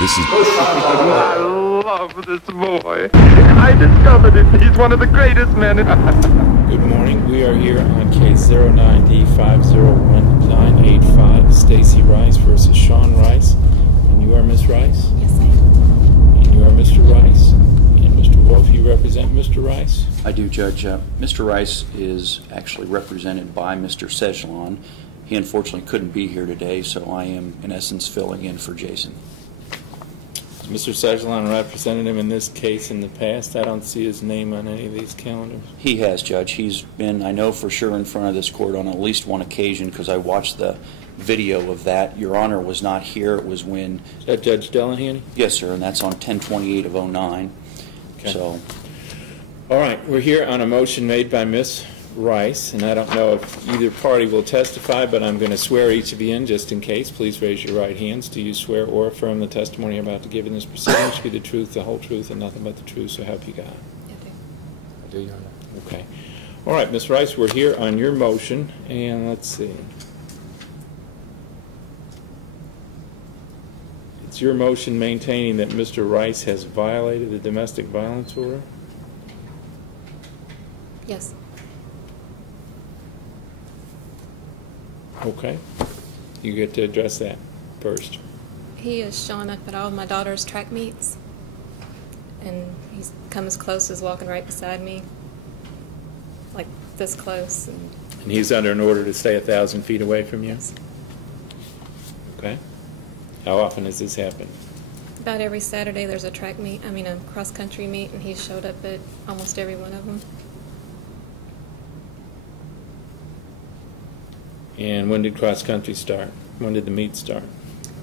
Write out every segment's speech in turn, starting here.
This is... I love this boy. I discovered it. He's one of the greatest men in... Good morning. We are here on case 09D501985, Stacey Rice versus Sean Rice. And you are Miss Rice? Yes, I am. And you are Mr. Rice? And Mr. Wolf, you represent Mr. Rice? I do, Judge. Mr. Rice is actually represented by Mr. Sejlon. He unfortunately couldn't be here today, so I am, in essence, filling in for Jason. Has Mr. Sejlon represented him in this case in the past? I don't see his name on any of these calendars. He has, Judge. He's been, I know for sure, in front of this court on at least one occasion because I watched the video of that. Your Honor was not here. It was when... Is that Judge Delahanty? Yes, sir, and that's on 10/28 of '09. Okay. So... All right. We're here on a motion made by Miss Rice, and I don't know if either party will testify, but I'm going to swear each of you in just in case. Please raise your right hands. Do you swear or affirm the testimony you're about to give in this proceeding to be the truth, the whole truth, and nothing but the truth, so help you God? I do. I do, Your Honor. Okay. All right, Ms. Rice, we're here on your motion, and let's see. It's your motion maintaining that Mr. Rice has violated the domestic violence order? Yes. Okay. You get to address that first. He has shown up at all of my daughter's track meets, and he's come as close as walking right beside me, like this close. And he's under an order to stay 1,000 feet away from you? yes. Okay. How often has this happened? About every Saturday there's a track meet, a cross-country meet, and he's showed up at almost every one of them. And when did cross-country start? When did the meet start?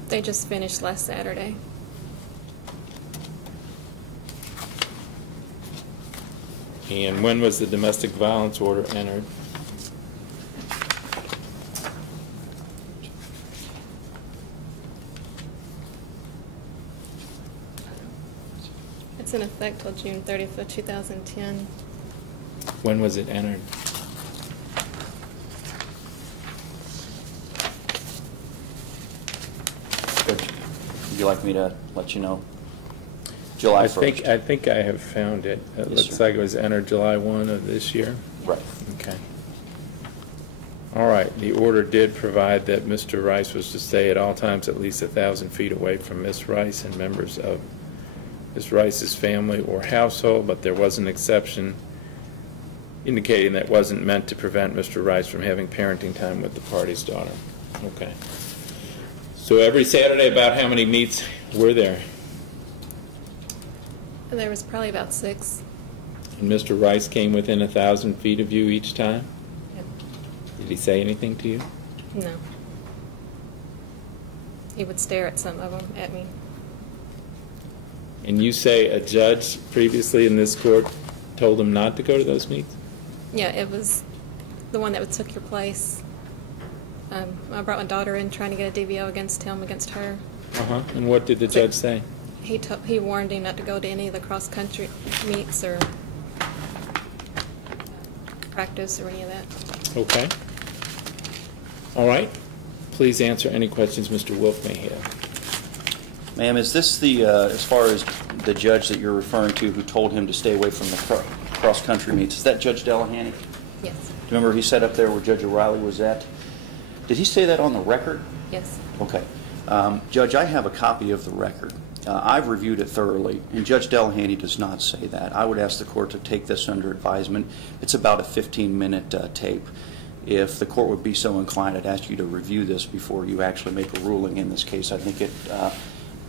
They just finished last Saturday. And when was the domestic violence order entered? It's in effect till June 30th of 2010. When was it entered? Would you like me to let you know? July 1st. I think I have found it. It Yes, looks sir. like it was entered July 1 of this year. Right. Okay. All right. The order did provide that Mr. Rice was to stay at all times at least 1,000 feet away from Miss Rice and members of Miss Rice's family or household, but there was an exception indicating that wasn't meant to prevent Mr. Rice from having parenting time with the party's daughter. Okay. So every Saturday, about how many meets were there? There was probably about 6. And Mr. Rice came within 1,000 feet of you each time? Yeah. Did he say anything to you? No. He would stare at some of them at me. And you say a judge previously in this court told him not to go to those meets? Yeah, it was the one that took your place. I brought my daughter in trying to get a DVO against him, against her. Uh-huh. And what did the judge say? He warned him not to go to any of the cross-country meets or practice or any of that. Okay. All right. Please answer any questions Mr. Wolf may have. Ma'am, is this the, as far as the judge that you're referring to who told him to stay away from the cross-country meets, is that Judge Delahanty? Yes. Do you remember he sat up there where Judge O'Reilly was at? Did he say that on the record? Yes. Okay. Judge, I have a copy of the record. I've reviewed it thoroughly, and Judge Delahanty does not say that. I would ask the court to take this under advisement. It's about a 15-minute tape. If the court would be so inclined, I'd ask you to review this before you actually make a ruling in this case. I think it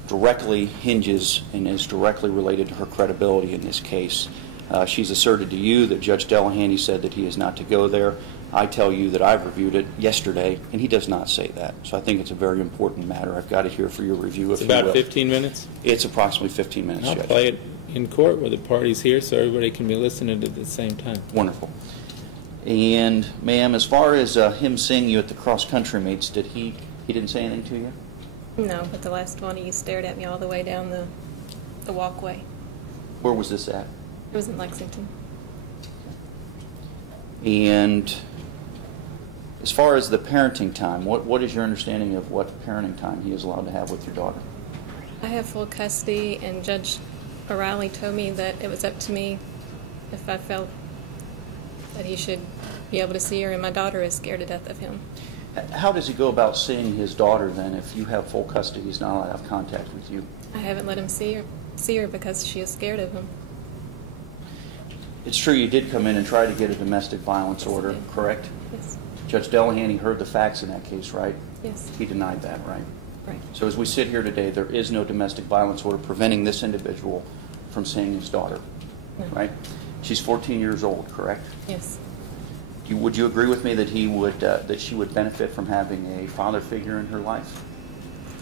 directly hinges and is directly related to her credibility in this case. She's asserted to you that Judge Delahanty said that he is not to go there. I tell you that I've reviewed it yesterday, and he does not say that. So I think it's a very important matter. I've got it here for your review. It's about 15 minutes? It's approximately 15 minutes, I'll Judge. play it in court with the parties here so everybody can be listening at the same time. Wonderful. And, ma'am, as far as him seeing you at the cross-country meets, he didn't say anything to you? No, but the last one he stared at me all the way down the walkway. Where was this at? It was in Lexington. And as far as the parenting time, what is your understanding of what parenting time he is allowed to have with your daughter? I have full custody, and Judge O'Reilly told me that it was up to me if I felt that he should be able to see her, and my daughter is scared to death of him. How does he go about seeing his daughter then if you have full custody? He's not allowed to have contact with you. I haven't let him see her because she is scared of him. It's true you did come in and try to get a domestic violence order, correct? Yes. Judge Delahanty heard the facts in that case, right? Yes. He denied that, right? Right. So as we sit here today, there is no domestic violence order preventing this individual from seeing his daughter, No. right? She's 14 years old, correct? Yes. Would you agree with me that he would that she would benefit from having a father figure in her life?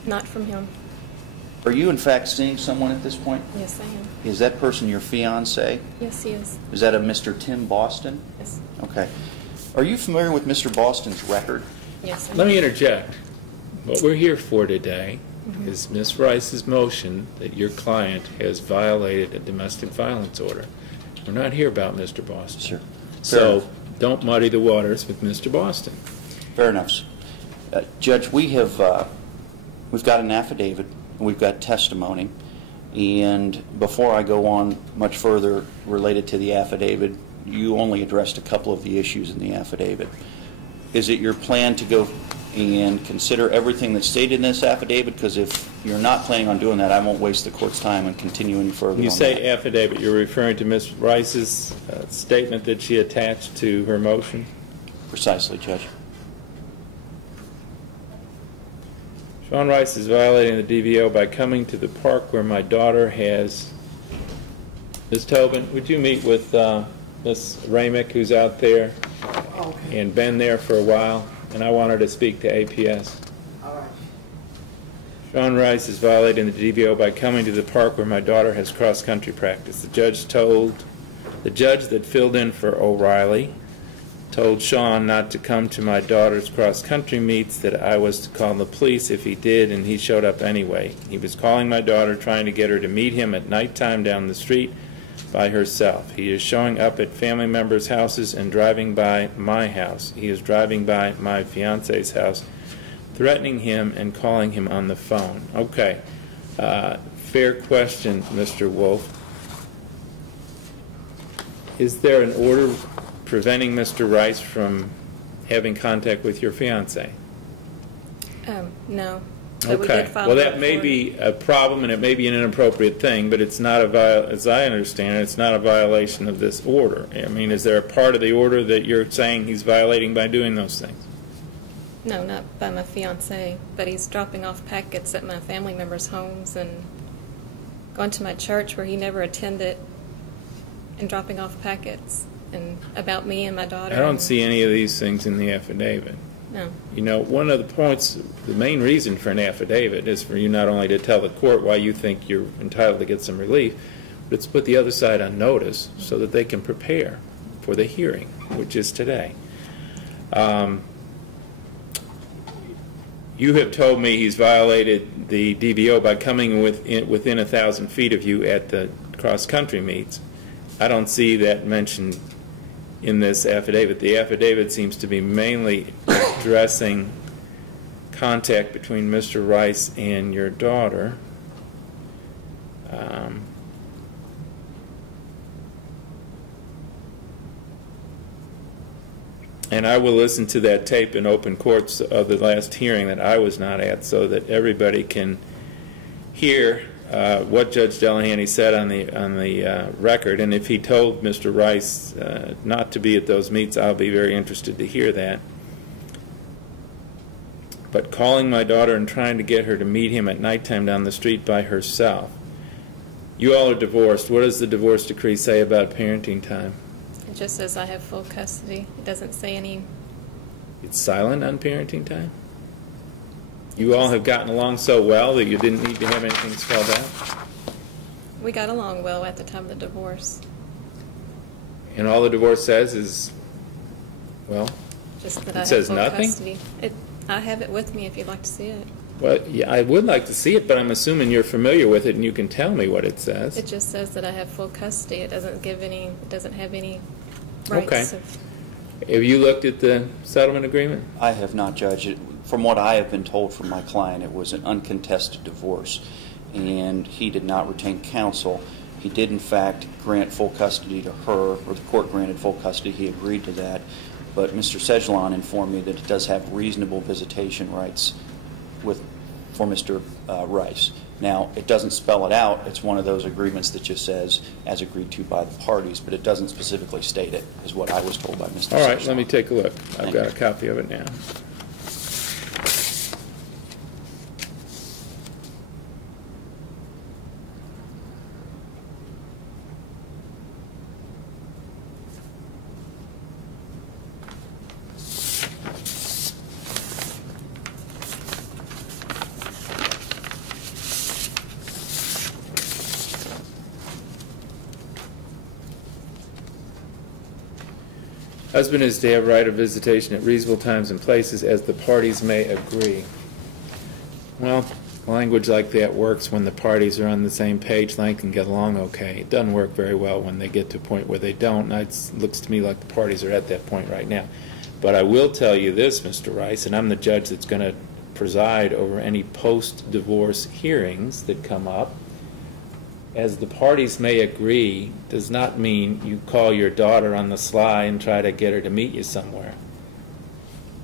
Not from him. Are you in fact seeing someone at this point? Yes, I am. Is that person your fiance? Yes, he is. Is that a Mr. Tim Boston? Yes. Okay. Are you familiar with Mr. Boston's record? Yes, I am. Let me interject. What we're here for today is Ms. Rice's motion that your client has violated a domestic violence order. We're not here about Mr. Boston. Sure. So don't muddy the waters with Mr. Boston. Fair enough. Judge, we've got an affidavit, and we've got testimony, and before I go on much further related to the affidavit, you only addressed a couple of the issues in the affidavit. Is it your plan to go and consider everything that's stated in this affidavit? Because if you're not planning on doing that, I won't waste the court's time and continue any further. When you on say that. affidavit, you're referring to Ms. Rice's statement that she attached to her motion? Precisely, Judge. Sean Rice is violating the DVO by coming to the park where my daughter has... Ms. Tobin, would you meet with Ms. Ramick, who's out there, and been there for a while? And I want her to speak to APS. All right. Sean Rice is violating the DVO by coming to the park where my daughter has cross-country practice. The judge that filled in for O'Reilly told Sean not to come to my daughter's cross-country meets, that I was to call the police if he did, and he showed up anyway. He was calling my daughter, trying to get her to meet him at nighttime down the street by herself. He is showing up at family members' houses and driving by my house. He is driving by my fiance's house, threatening him and calling him on the phone. Okay. Fair question, Mr. Wolf. Is there an order preventing Mr. Rice from having contact with your fiance? No. But we did Okay. file Well, a that may report. be a problem, and it may be an inappropriate thing, but it's not as I understand it, it's not a violation of this order. I mean, is there a part of the order that you're saying he's violating by doing those things? No, not by my fiance, but he's dropping off packets at my family members' homes and going to my church where he never attended and dropping off packets and about me and my daughter. I don't see any of these things in the affidavit. No. You know, one of the points, the main reason for an affidavit is for you not only to tell the court why you think you're entitled to get some relief, but it's put the other side on notice so that they can prepare for the hearing, which is today. You have told me he's violated the DVO by coming within 1,000 feet of you at the cross-country meets. I don't see that mentioned in this affidavit. The affidavit seems to be mainly addressing contact between Mr. Rice and your daughter. And I will listen to that tape in open courts of the last hearing that I was not at, so that everybody can hear what Judge Delahanty said on the record. And if he told Mr. Rice not to be at those meets, I'll be very interested to hear that. But calling my daughter and trying to get her to meet him at nighttime down the street by herself. You all are divorced. What does the divorce decree say about parenting time? It just says I have full custody. It doesn't say any. It's silent on parenting time? You all have gotten along so well that you didn't need to have anything spelled out? We got along well at the time of the divorce. And all the divorce says is, well, Just that It I have says full nothing? custody. I have it with me if you'd like to see it. well, yeah, I would like to see it, but I'm assuming you're familiar with it and you can tell me what it says. It just says that I have full custody. It doesn't give any. It doesn't have any rights. Okay. Of, Have you looked at the settlement agreement? I have not, Judge. From what I have been told from my client, it was an uncontested divorce. and he did not retain counsel. He did, in fact, grant full custody to her, or the court granted full custody. He agreed to that. But Mr. Sejalon informed me that it does have reasonable visitation rights for Mr. Rice. Now, it doesn't spell it out. It's one of those agreements that just says, as agreed to by the parties, but it doesn't specifically state it, is what I was told by Mr. All right, Sejalon. let me take a look. I've got a copy of it now. Husband is to have right of visitation at reasonable times and places as the parties may agree. Well, language like that works when the parties are on the same page length and get along okay. It doesn't work very well when they get to a point where they don't. Now, it looks to me like the parties are at that point right now. But I will tell you this, Mr. Rice, and I'm the judge that's going to preside over any post-divorce hearings that come up. As the parties may agree does not mean you call your daughter on the sly and try to get her to meet you somewhere.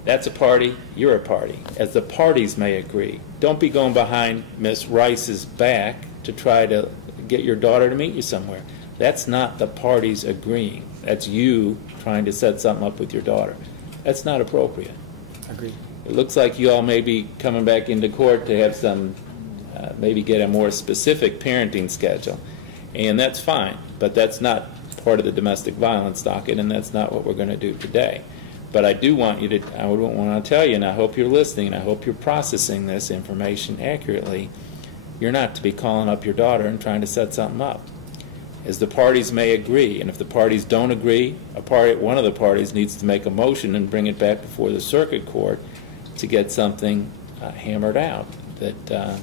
That's a party, you're a party. As the parties may agree. Don't be going behind Miss Rice's back to try to get your daughter to meet you somewhere. That's not the parties agreeing. That's you trying to set something up with your daughter. That's not appropriate. Agreed. It looks like you all may be coming back into court to have some maybe get a more specific parenting schedule, and that's fine, but that's not part of the domestic violence docket, and that's not what we're going to do today. But I do want you to, I would want to tell you, and I hope you're listening, and I hope you're processing this information accurately, you're not to be calling up your daughter and trying to set something up. As the parties may agree, and if the parties don't agree, one of the parties needs to make a motion and bring it back before the circuit court to get something hammered out that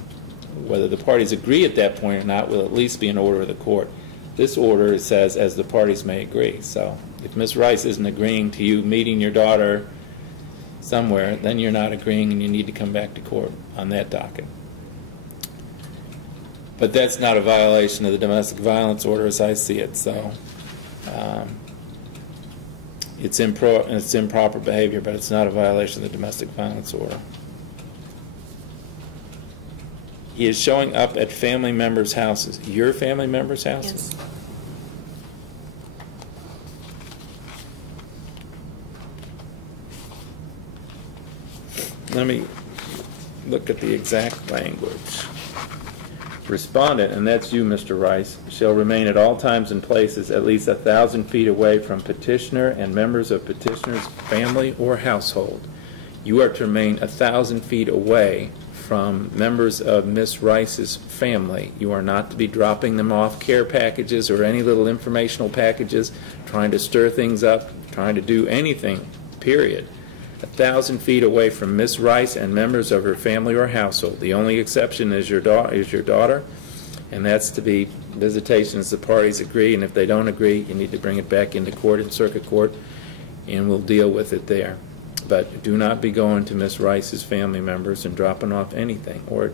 whether the parties agree at that point or not will at least be an order of the court. This order says, as the parties may agree. So if Ms. Rice isn't agreeing to you meeting your daughter somewhere, then you're not agreeing and you need to come back to court on that docket. But that's not a violation of the domestic violence order as I see it. So it's improper behavior, but it's not a violation of the domestic violence order. He is showing up at family members' houses. Your family members' houses? Yes. Let me look at the exact language. Respondent, and that's you, Mr. Rice, shall remain at all times and places at least 1,000 feet away from petitioner and members of petitioner's family or household. You are to remain 1,000 feet away from members of Miss Rice's family. You are not to be dropping them off care packages or any little informational packages, trying to stir things up, trying to do anything, period. 1,000 feet away from Miss Rice and members of her family or household. The only exception is your daughter, and that's to be visitation as the parties agree, and if they don't agree, you need to bring it back into court in circuit court, and we'll deal with it there. But do not be going to Miss Rice's family members and dropping off anything, or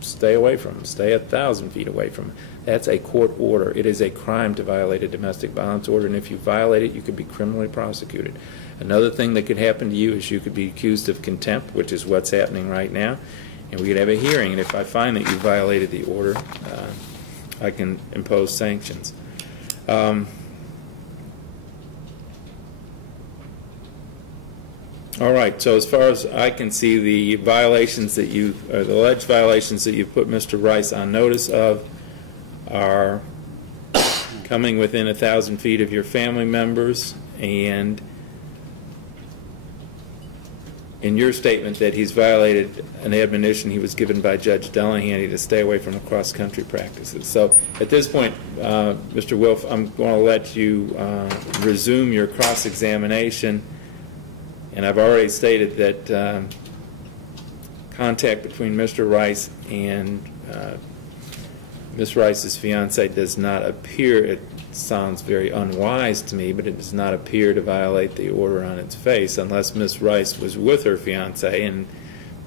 stay away from them. Stay 1,000 feet away from them. That's a court order. It is a crime to violate a domestic violence order, and if you violate it, you could be criminally prosecuted. Another thing that could happen to you is you could be accused of contempt, which is what's happening right now, and we could have a hearing, and if I find that you violated the order, I can impose sanctions. All right, so as far as I can see, the violations that the alleged violations that you've put Mr. Rice on notice of are coming within 1,000 feet of your family members, and in your statement that he's violated an admonition he was given by Judge Delahanty to stay away from the cross-country practices. So at this point, Mr. Wilf, I'm going to let you resume your cross-examination. And I've already stated that contact between Mr. Rice and Ms. Rice's fiance does not appear, it sounds very unwise to me, but it does not appear to violate the order on its face unless Ms. Rice was with her fiance and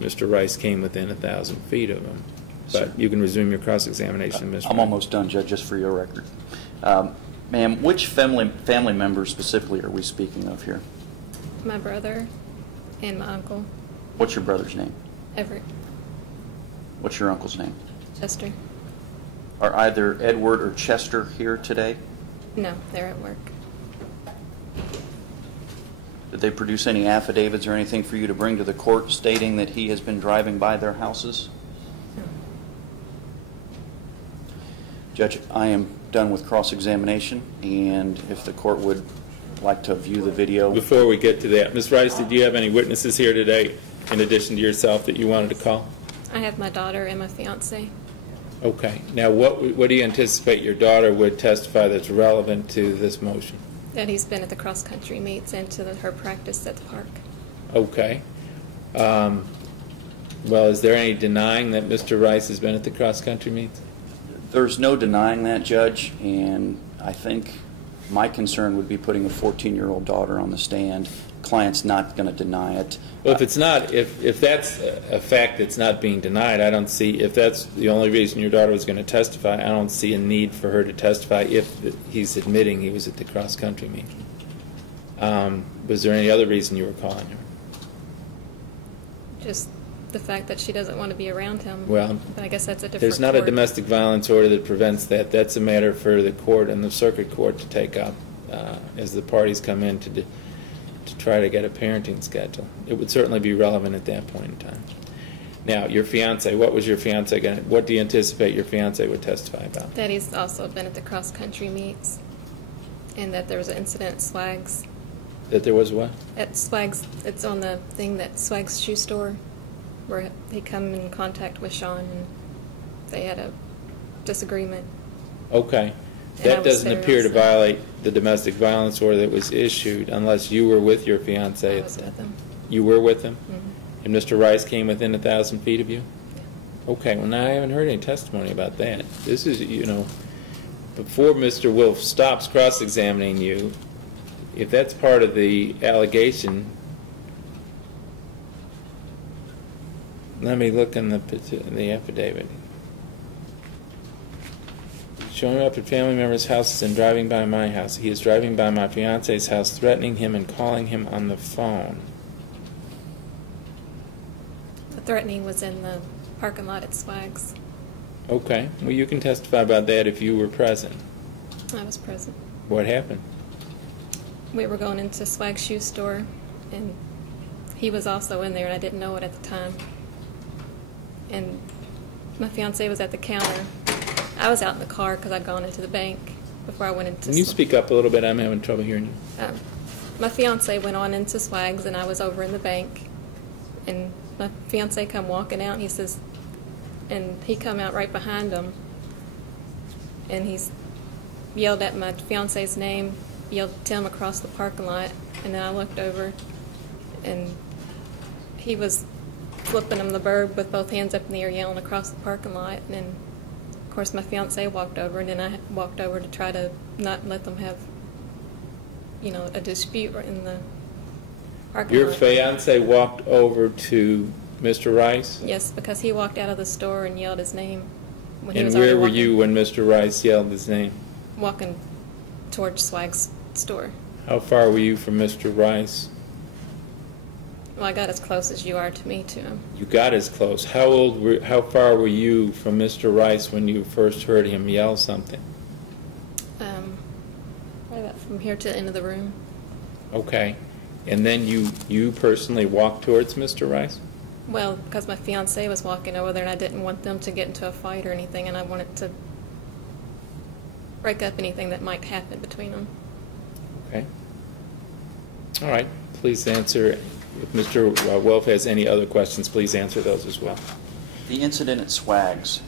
Mr. Rice came within 1,000 feet of him. but you can resume your cross-examination, Mr. I'm almost done, Judge, just for your record. Ma'am, which family members specifically are we speaking of here? My brother and my uncle, What's your brother's name? Everett, What's your uncle's name? Chester. Are either Edward or Chester here today? No, they're at work. Did they produce any affidavits or anything for you to bring to the court stating that he has been driving by their houses? No. Judge, I am done with cross-examination, and if the court would like to view the video. Before we get to that, Ms. Rice, did you have any witnesses here today, in addition to yourself, that you wanted to call? I have my daughter and my fiance. Okay. Now, what do you anticipate your daughter would testify that's relevant to this motion? That he's been at the cross-country meets and to her practice at the park. Okay. Well, is there any denying that Mr. Rice has been at the cross-country meets? There's no denying that, Judge, and I think my concern would be putting a 14-year-old daughter on the stand. Client's not going to deny it. Well, if it's not, if that's a fact that's not being denied, I don't see, if that's the only reason your daughter was going to testify, I don't see a need for her to testify if he's admitting he was at the cross-country meet. Was there any other reason you were calling her? Just the fact that she doesn't want to be around him. Well, but I guess that's a different there's not a court. domestic violence order that prevents that. That's a matter for the court and the circuit court to take up as the parties come in to try to get a parenting schedule. It would certainly be relevant at that point in time. Now, your fiance, what was your fiance going to, what do you anticipate your fiance would testify about? That he's also been at the cross-country meets and that there was an incident at Swag's. That there was what? At Swag's, it's on the thing that Swag's shoe store where he come in contact with Sean and they had a disagreement. Okay. And I That was doesn't there appear to also. violate the domestic violence order that was issued unless you were with your fiance. I was with him. You were with him? Mm-hmm. And Mr. Rice came within 1,000 feet of you? Okay, well, now I haven't heard any testimony about that. This is, before Mr. Wolf stops cross-examining you, if that's part of the allegation, let me look in the affidavit. Showing up at family members' houses and driving by my house. He is driving by my fiance's house, threatening him and calling him on the phone. The threatening was in the parking lot at Swag's. Okay, well, you can testify about that if you were present. I was present. What happened? We were going into Swag's shoe store, and he was also in there, and I didn't know it at the time. And my fiance was at the counter. I was out in the car because I'd gone into the bank before I went into. Can you speak up a little bit? I'm having trouble hearing you. My fiance went on into Swag's, and I was over in the bank. And my fiance come walking out, and he says, and he come out right behind him, and he's yelled at my fiance's name, yelled to him across the parking lot, and then I looked over, and he was flipping him the bird with both hands up in the air, yelling across the parking lot, and then, of course, my fiance walked over, and then I walked over to try to not let them have, a dispute in the parking lot. Your fiance walked over to Mr. Rice? Yes, because he walked out of the store and yelled his name. When he And was already where were walking, you when Mr. Rice yelled his name? walking towards Swag's store. How far were you from Mr. Rice? Well, I got as close as you are to me to him. You got as close. How far were you from Mr. Rice when you first heard him yell something? Right about from here to the end of the room. Okay. And then you personally walked towards Mr. Rice? Well, because my fiance was walking over there, and I didn't want them to get into a fight or anything, and I wanted to break up anything that might happen between them. Okay. All right. Please answer. If Mr. Wolf has any other questions, please answer those as well. The incident at Swag's,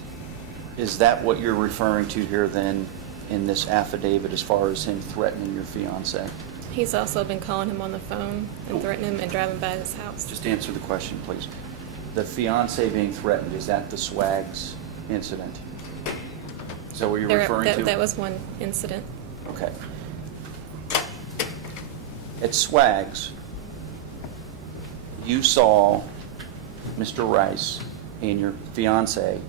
is that what you're referring to here then in this affidavit as far as him threatening your fiance? He's also been calling him on the phone and threatening him and driving by his house. Just answer the question, please. The fiance being threatened, is that the Swag's incident? Is that what you're referring to? That was one incident. Okay. At Swag's, you saw Mr. Rice and your fiance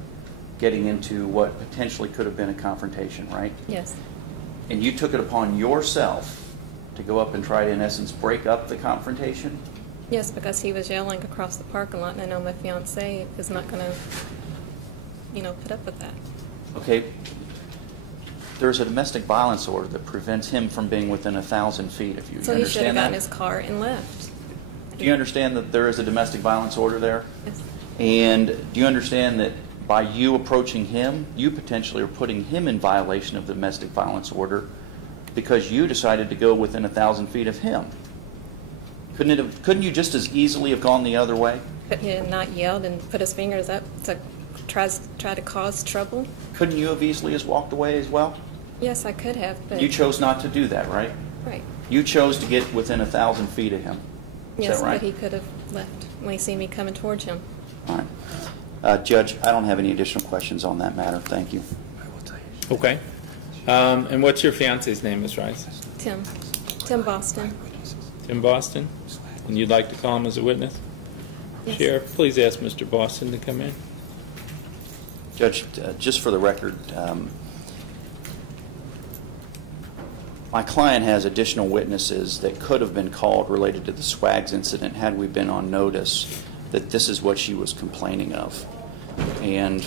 getting into what potentially could have been a confrontation, right? Yes. And you took it upon yourself to go up and try to, in essence, break up the confrontation? Yes, because he was yelling across the parking lot, and I know my fiance is not going to, put up with that. Okay. There's a domestic violence order that prevents him from being within 1,000 feet of you. So you he should have understand gotten that? his car and left. Do you understand that there is a domestic violence order there? Yes. And do you understand that by you approaching him, you potentially are putting him in violation of the domestic violence order because you decided to go within 1,000 feet of him? Couldn't you just as easily have gone the other way? But he had not yelled and put his fingers up to try to cause trouble. Couldn't you have easily as walked away as well? Yes, I could have, but... You chose not to do that, right? Right. You chose to get within 1,000 feet of him. Is Yes, that right? but he could have left when he seen me coming towards him. All right. Judge, I don't have any additional questions on that matter. Thank you. Okay. And what's your fiance's name, Ms. Rice? Tim Boston. Tim Boston? And you'd like to call him as a witness? Yes. Sheriff, please ask Mr. Boston to come in. Judge, just for the record, my client has additional witnesses that could have been called related to the Swags incident had we been on notice that this is what she was complaining of. And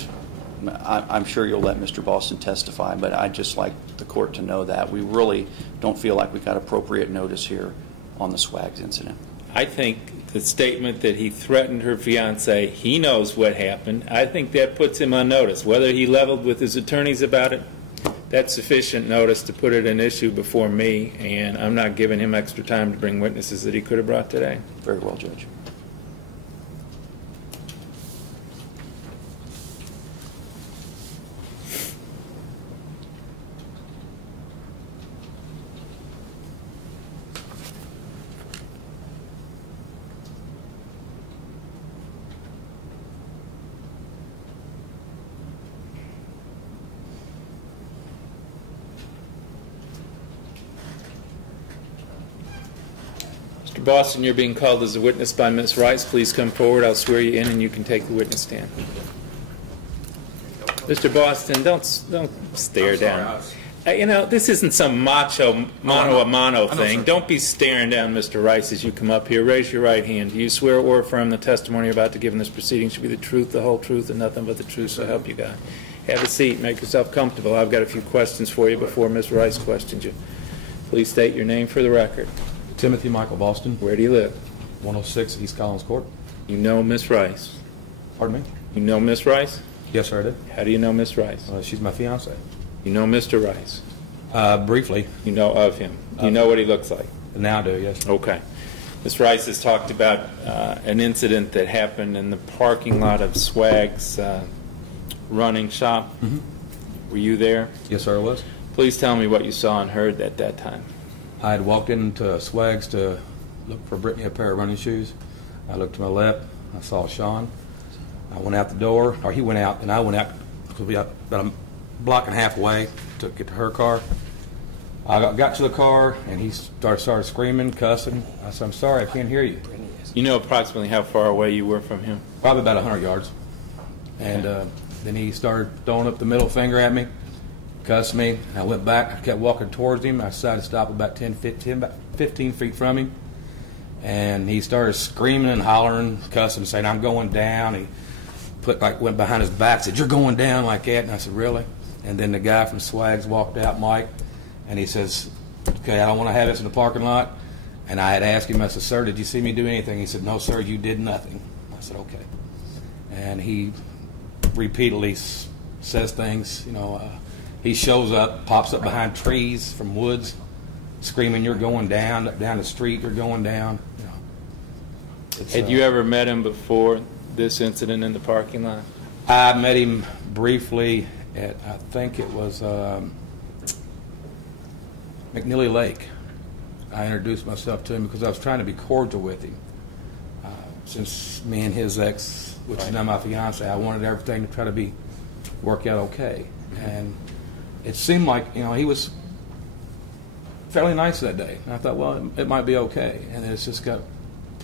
I'm sure you'll let Mr. Boston testify, but I'd just like the court to know that. We really don't feel like we got appropriate notice here on the Swags incident. I think the statement that he threatened her fiancé, he knows what happened, I think that puts him on notice. Whether he leveled with his attorneys about it, that's sufficient notice to put it an issue before me, and I'm not giving him extra time to bring witnesses that he could have brought today. Very well, Judge. Mr. Boston, you're being called as a witness by Ms. Rice. Please come forward. I'll swear you in, and you can take the witness stand. Mr. Boston, don't stare down. This isn't some macho mano-a-mano thing. Don't be staring down Mr. Rice as you come up here. Raise your right hand. Do you swear or affirm the testimony you're about to give in this proceeding should be the truth, the whole truth, and nothing but the truth, so help you God? Have a seat. Make yourself comfortable. I've got a few questions for you before Ms. Rice questions you. Please state your name for the record. Timothy Michael Boston. Where do you live? 106 East Collins Court. You know Miss Rice? Pardon me? You know Miss Rice? Yes, sir, I do. How do you know Miss Rice? She's my fiance. You know Mr. Rice? Briefly. You know of him? You know what he looks like? Now I do, yes. Okay. Ms. Rice has talked about an incident that happened in the parking lot of Swag's running shop. Mm-hmm. Were you there? Yes, sir, I was. Please tell me what you saw and heard at that time. I had walked into Swag's to look for Brittany a pair of running shoes. I looked to my left. I saw Sean. I went out the door, or he went out, and I went out because we got about a block and a half away to get to her car. I got to the car, and he started screaming, cussing. I said, "I'm sorry, I can't hear you." You know approximately how far away you were from him? Probably about 100 yards. And then he started throwing up the middle finger at me, cussed me. And I went back. I kept walking towards him. I decided to stop about 15 feet from him. And he started screaming and hollering, cussing, saying, "I'm going down." He went behind his back, said, "You're going down," like that. And I said, "Really?" And then the guy from Swags walked out, Mike, and he says, "Okay, I don't want to have this in the parking lot." And I had asked him, I said, "Sir, did you see me do anything?" He said, "No, sir, you did nothing." I said, "Okay." And he repeatedly says things, he shows up, pops up behind trees from woods, screaming, "You're going down the street, you're going down." Had you ever met him before this incident in the parking lot? I met him briefly at, I think it was McNeely Lake. I introduced myself to him because I was trying to be cordial with him. Since me and his ex, which is now my fiance, I wanted everything to try to work out okay. And it seemed like, he was fairly nice that day. And I thought, well, it might be okay. And then it's just got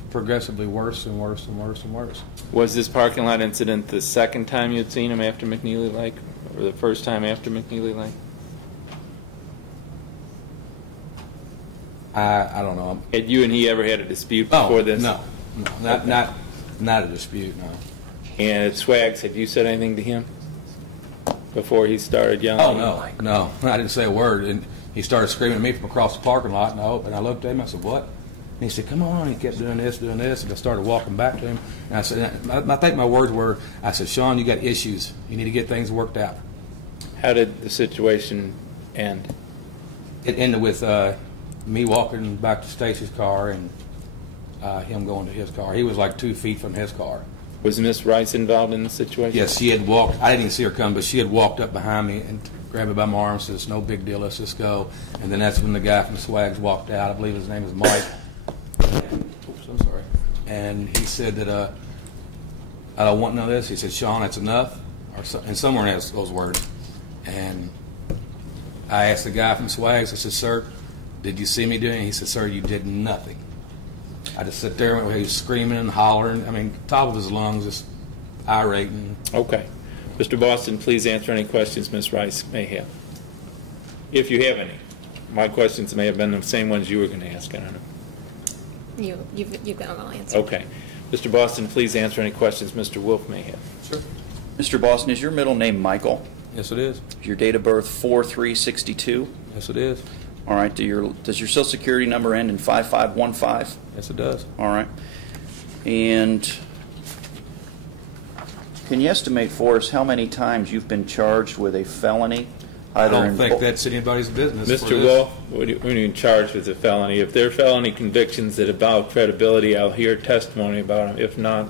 progressively worse and worse and worse and worse. Was this parking lot incident the second time you'd seen him after McNeely Lake, or the first time after McNeely Lake? I don't know. Had you and he ever had a dispute before this? No, not a dispute. No. And at Swags, had you said anything to him before he started yelling? Oh no, I didn't say a word. And he started screaming at me from across the parking lot, and I looked at him. I said, "What?" And he said, "Come on." He kept doing this, and I started walking back to him. And I said, I think my words were, I said, "Sean, you got issues. You need to get things worked out." How did the situation end? It ended with me walking back to Stacey's car and him going to his car. He was like 2 feet from his car. Was Miss Rice involved in the situation? Yes, she had walked. I didn't even see her come, but she had walked up behind me and grabbed me by my arm and said, "It's no big deal, let's just go." And then that's when the guy from Swags walked out. I believe his name is Mike. Oops, I'm sorry. And he said that, "I don't want none of this." He said, "Sean, that's enough," and somewhere has those words. And I asked the guy from Swags, I said, "Sir, did you see me doing it?" He said, "Sir, you did nothing." I just sat there and he was screaming and hollering. I mean, top of his lungs, just irate. And Okay. Mr. Boston, please answer any questions Ms. Rice may have. If you have any. My questions may have been the same ones you were going to ask. I don't know. You've got them all answered. Okay. Mr. Boston, please answer any questions Mr. Wolf may have. sure. Mr. Boston, is your middle name Michael? Yes, it is. Is your date of birth 4/3/62? Yes, it is. All right. Does your Social Security number end in 5515? Yes, it does. All right. And can you estimate for us how many times you've been charged with a felony? I don't think that's anybody's business. Mr. Wolf, when you're charged with a felony, if there are felony convictions that involve credibility, I'll hear testimony about them. If not,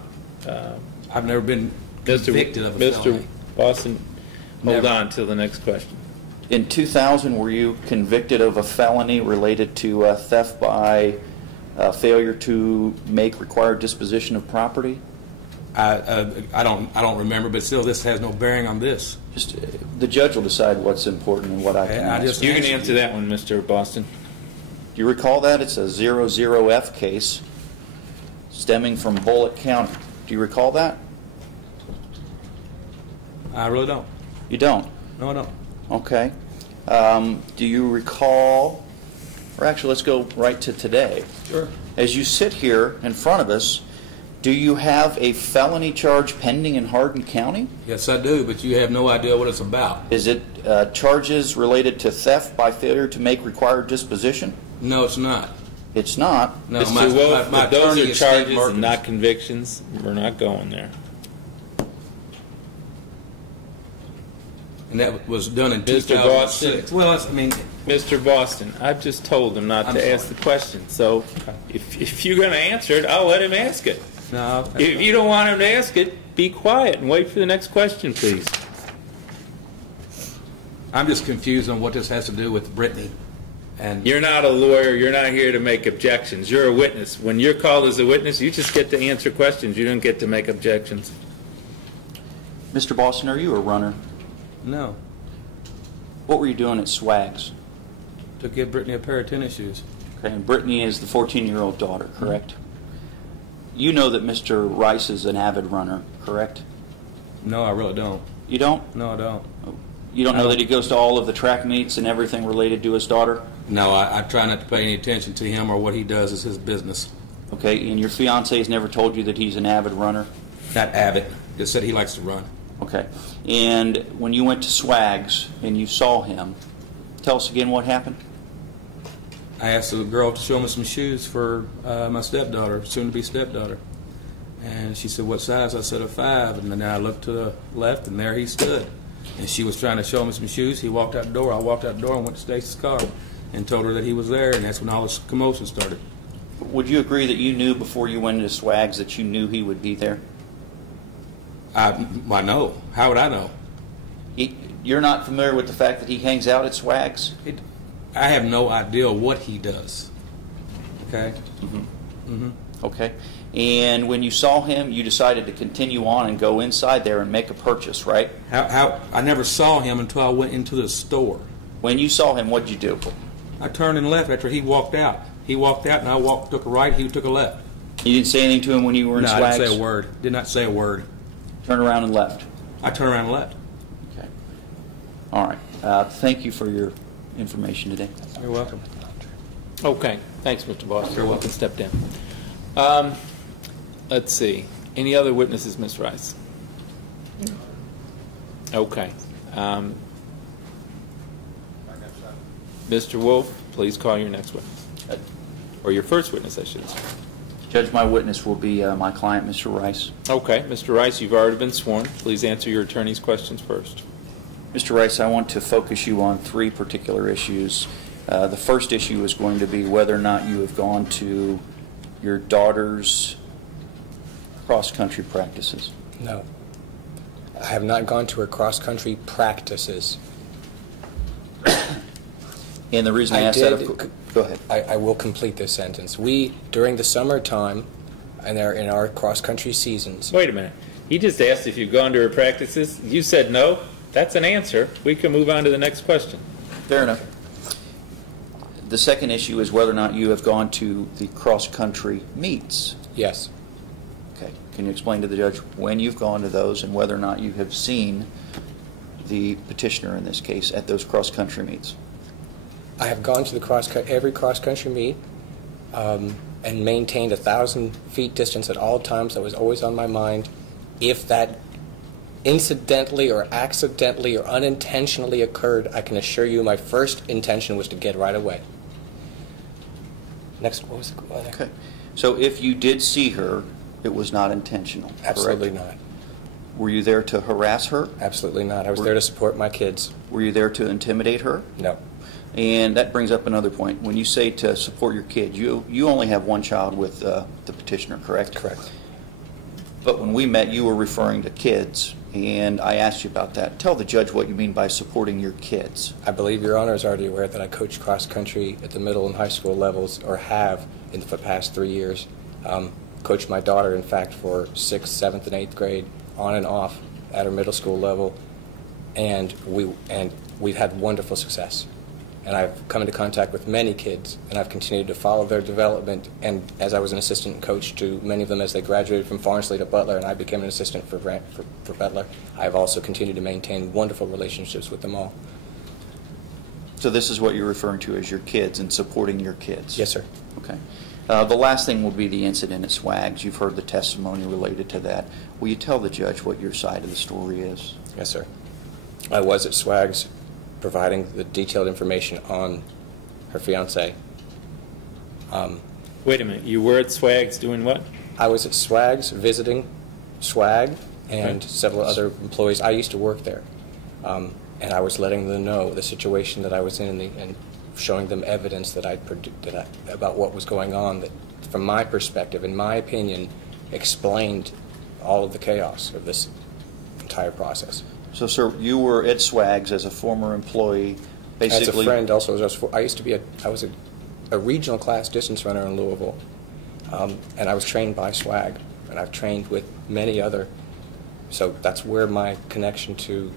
I've never been convicted of a Mr. felony. Boston, hold Never. on till the next question. In 2000, were you convicted of a felony related to theft by failure to make required disposition of property? I don't remember, but still, this has no bearing on this. Just the judge will decide what's important and what I can I answer. just- You can answer that one, Mr. Boston. Do you recall that? It's a 00F case stemming from Bullitt County. Do you recall that? I really don't. You don't? No, I don't. Okay. Do you recall, or actually let's go right to today. Sure. As you sit here in front of us, do you have a felony charge pending in Hardin County? Yes, I do, but you have no idea what it's about. Is it charges related to theft by failure to make required disposition? No, it's not. It's not. No, Mr. Wolf, my those attorney are is Steve charges Merkins. and not convictions. We're not going there. And that was done in Mr. 2006. Well, I mean, Mr. Boston, I've just told him not I'm to sorry. ask the question. So if you're going to answer it, I'll let him ask it. no. If you don't want him to ask it, be quiet and wait for the next question, please. I'm just confused on what this has to do with Brittany. And You're not a lawyer. You're not here to make objections. You're a witness. When you're called as a witness, you just get to answer questions. You don't get to make objections. Mr. Boston, are you a runner? no, What were you doing at Swags? to give Brittany a pair of tennis shoes. Okay, and Brittany is the 14-year-old daughter, correct? You know that Mr. Rice is an avid runner, correct? No, I really don't. You don't? No, I don't. You don't know that he goes to all of the track meets and everything related to his daughter? No, I try not to pay any attention to him or what he does is his business. Okay, and your fiance has never told you that he's an avid runner? Not avid. Just said he likes to run. Okay. And when you went to Swags and you saw him, tell us again what happened? I asked the girl to show me some shoes for my stepdaughter, soon-to-be stepdaughter. And she said, "What size?" I said, "A 5." And then I looked to the left, and there he stood. And she was trying to show me some shoes. He walked out the door. I walked out the door and went to Stacey's car and told her that he was there, and that's when all this commotion started. Would you agree that you knew before you went into Swags that you knew he would be there? I know. How would I know? You're not familiar with the fact that he hangs out at Swags? I have no idea what he does. Okay? Okay. And when you saw him, you decided to continue on and go inside there and make a purchase, right? I never saw him until I went into the store. When you saw him, what did you do? I turned and left after he walked out. He walked out, and I took a right. He took a left. You didn't say anything to him when you were in No, Swags? I didn't say a word. Did not say a word. Turn around and left. I turned around and left. Okay. All right. Thank you for your information today. You're welcome. Okay, thanks, Mr. Boss. You're welcome. Step down. Let's see. Any other witnesses, Ms. Rice? Okay. Mr. Wolf, please call your next witness. Or your first witness, I should say. Judge, my witness will be my client, Mr. Rice. Okay, Mr. Rice, you've already been sworn. Please answer your attorney's questions first. Mr. Rice, I want to focus you on three particular issues. The first issue is going to be whether or not you have gone to your daughter's cross-country practices. No. I have not gone to her cross-country practices. And the reason I asked that... Go ahead. I will complete this sentence. We, during the summertime, and in our cross-country seasons... Wait a minute. He just asked if you've gone to her practices. You said no. That's an answer. We can move on to the next question. Fair enough. The second issue is whether or not you have gone to the cross-country meets. Yes. Okay. Can you explain to the judge when you've gone to those and whether or not you have seen the petitioner in this case at those cross-country meets? I have gone to every cross-country meet and maintained 1,000 feet distance at all times. That was always on my mind. If that incidentally or accidentally or unintentionally occurred, I can assure you my first intention was to get right away. Next, what was the Okay. So if you did see her, it was not intentional, Absolutely correct? not. Were you there to harass her? Absolutely not. I was there to support my kids. Were you there to intimidate her? No. And that brings up another point. When you say to support your kids, you only have one child with the petitioner, correct? Correct. But when we met, you were referring to kids, and I asked you about that. Tell the judge what you mean by supporting your kids. I believe Your Honor is already aware that I coach cross-country at the middle and high school levels, or have in the past 3 years. Coached my daughter, in fact, for 6th, 7th, and 8th grade, on and off at her middle school level, and we've had wonderful success. And I've come into contact with many kids, and I've continued to follow their development. And as I was an assistant coach to many of them as they graduated from Farnsley to Butler, and I became an assistant for Butler, I've also continued to maintain wonderful relationships with them all. So this is what you're referring to as your kids and supporting your kids? Yes, sir. Okay. The last thing will be the incident at Swags. You've heard the testimony related to that. Will you tell the judge what your side of the story is? Yes, sir. I was at Swags providing the detailed information on her fiancé. Wait a minute. You were at Swags doing what? I was at Swags visiting Swag and several other employees. I used to work there. And I was letting them know the situation that I was in and showing them evidence that about what was going on that, from my perspective, in my opinion, explained all of the chaos of this entire process. So, sir, you were at Swags as a former employee, basically... As a friend, also. I was a regional class distance runner in Louisville, and I was trained by Swag, and I've trained with many other. So that's where my connection to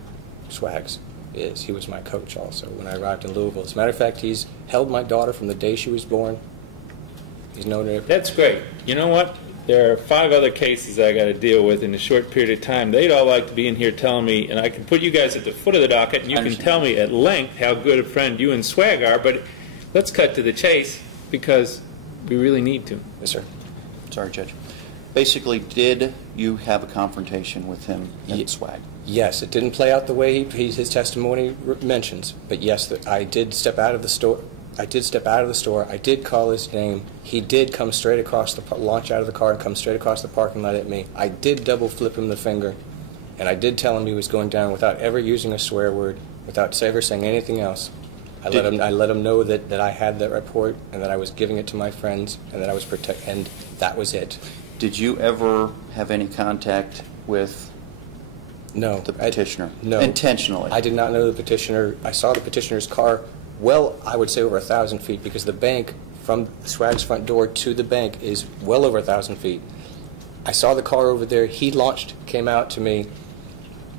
Swags is. He was my coach also when I arrived in Louisville. As a matter of fact, he's held my daughter from the day she was born. He's known her. That's great. You know what? There are 5 other cases I got to deal with in a short period of time. They'd all like to be in here telling me, and I can put you guys at the foot of the docket, and you can tell me at length how good a friend you and Swag are, but let's cut to the chase because we really need to. Yes, sir. Sorry, Judge. Basically, did you have a confrontation with him at Swag? Yes, it didn't play out the way his testimony mentions, but yes, I did step out of the store. I did call his name. He did come straight across launch out of the car and come straight across the parking lot at me. I did double flip him the finger, and I did tell him he was going down without ever using a swear word, without ever saying anything else. I let him know that I had that report and that I was giving it to my friends and that I was and that was it. Did you ever have any contact with the petitioner? No. Intentionally? I did not know the petitioner. I saw the petitioner's car, well, I would say over 1,000 feet, because the bank, from Swag's front door to the bank, is well over 1,000 feet. I saw the car over there. He launched, came out to me.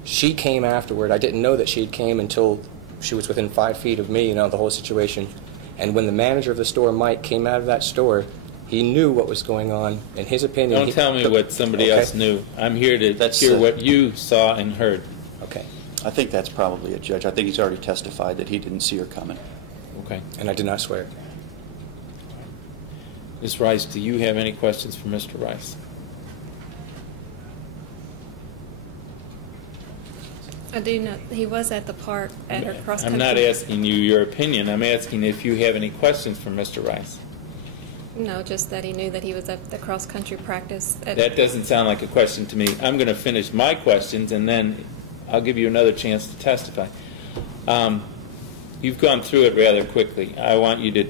She came afterward. I didn't know that she came until she was within 5 feet of me, the whole situation. And when the manager of the store, Mike, came out of that store, He knew what was going on. In his opinion... Don't tell me what somebody Okay. else knew. I'm here to That's, hear what you saw and heard. Okay. I think that's probably a judge. I think he's already testified that he didn't see her coming. Okay. And I did not swear. Ms. Rice, do you have any questions for Mr. Rice? I do know he was at the park at her cross I'm country. not asking you your opinion. I'm asking if you have any questions for Mr. Rice. No, just that he knew that he was at the cross country practice. That doesn't sound like a question to me. I'm going to finish my questions, and then I'll give you another chance to testify. You've gone through it rather quickly. I want you to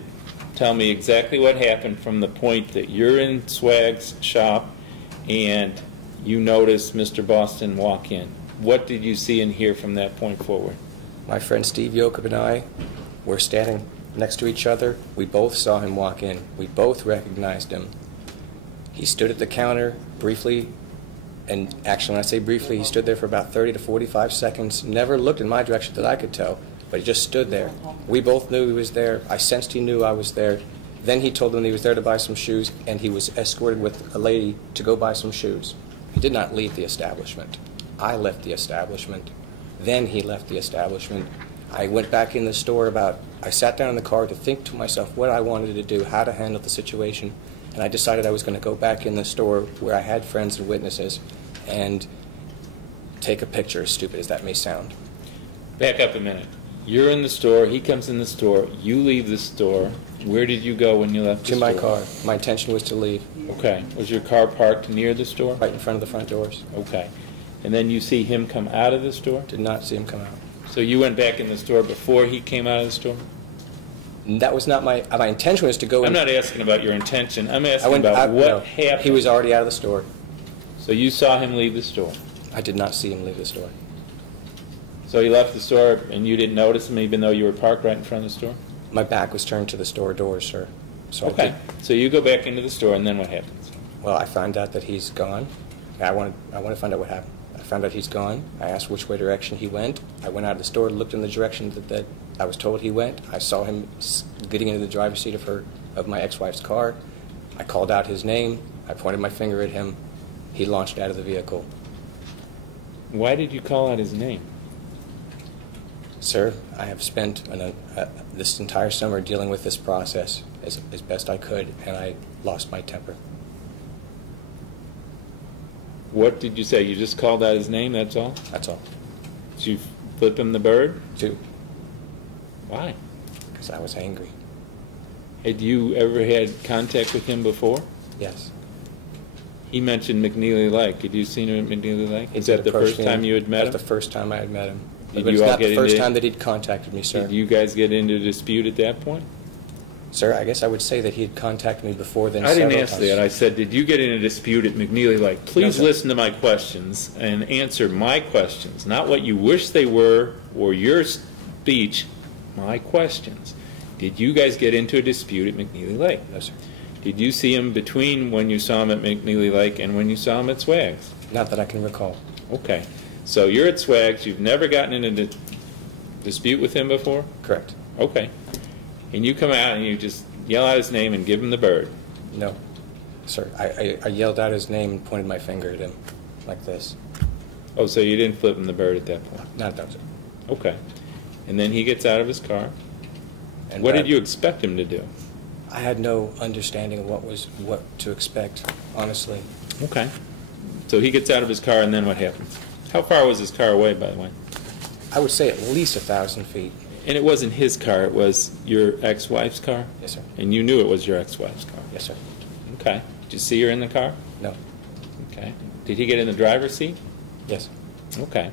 tell me exactly what happened from the point that you're in Swag's shop and you notice Mr. Boston walk in. What did you see and hear from that point forward? My friend Steve Yokup and I were standing next to each other. We both saw him walk in. We both recognized him. He stood at the counter briefly, and actually when I say briefly, he stood there for about 30 to 45 seconds, never looked in my direction that I could tell, but he just stood there. We both knew he was there. I sensed he knew I was there. Then he told them he was there to buy some shoes, and he was escorted with a lady to go buy some shoes. He did not leave the establishment. I left the establishment. Then he left the establishment. I went back in the store I sat down in the car to think to myself what I wanted to do, how to handle the situation, and I decided I was going to go back in the store where I had friends and witnesses and take a picture, as stupid as that may sound. Back up a minute. You're in the store, he comes in the store, you leave the store. Where did you go when you left the To store? my car. My intention was to leave. Okay. Was your car parked near the store? Right in front of the front doors. Okay. And then you see him come out of the store? Did not see him come out. So you went back in the store before he came out of the store? That was not my intention was to go in. I'm not asking about your intention. I'm asking I went about what no. happened. He was already out of the store. So you saw him leave the store? I did not see him leave the store. So he left the store and you didn't notice him even though you were parked right in front of the store? My back was turned to the store doors, sir. So Okay. So you go back into the store and then what happens? Well, I found out that he's gone. I want to find out what happened. I found out he's gone. I asked which way direction he went. I went out of the store, looked in the direction that I was told he went. I saw him getting into the driver's seat of my ex-wife's car. I called out his name. I pointed my finger at him. He launched out of the vehicle. Why did you call out his name? Sir, I have spent this entire summer dealing with this process as best I could, and I lost my temper. What did you say? You just called out his name, that's all? That's all. Did you flip him the bird? Two, Why? because I was angry. Had you ever had contact with him before? Yes. He mentioned McNeely Lake. Had you seen him at McNeely Lake? He Is that did the approach first me. time you had met him? That's the first time I had met him. Did But you it's all not the get first into- time that he'd contacted me, sir. Did you guys get into a dispute at that point? Sir, I guess I would say that he had contacted me before then. I didn't several ask times. that. I said, did you get in a dispute at McNeely Lake? Please sir. listen to my questions and answer my questions, not what you wish they were or your speech, my questions. Did you guys get into a dispute at McNeely Lake? No, sir. Did you see him between when you saw him at McNeely Lake and when you saw him at Swags? Not that I can recall. Okay. So you're at Swags. You've never gotten in a dispute with him before? Correct. Okay. And you come out and you just yell out his name and give him the bird. No. Sir, I yelled out his name and pointed my finger at him like this. Oh, so you didn't flip him the bird at that point? Not that, sir. Okay. And then he gets out of his car. And What did you expect him to do? I had no understanding of what to expect, honestly. Okay. So he gets out of his car, and then what happens? How far was his car away, by the way? I would say at least 1,000 feet. And it wasn't his car, it was your ex-wife's car? Yes, sir. And you knew it was your ex-wife's car? Yes, sir. Okay. Did you see her in the car? No. Okay. Did he get in the driver's seat? Yes. Okay.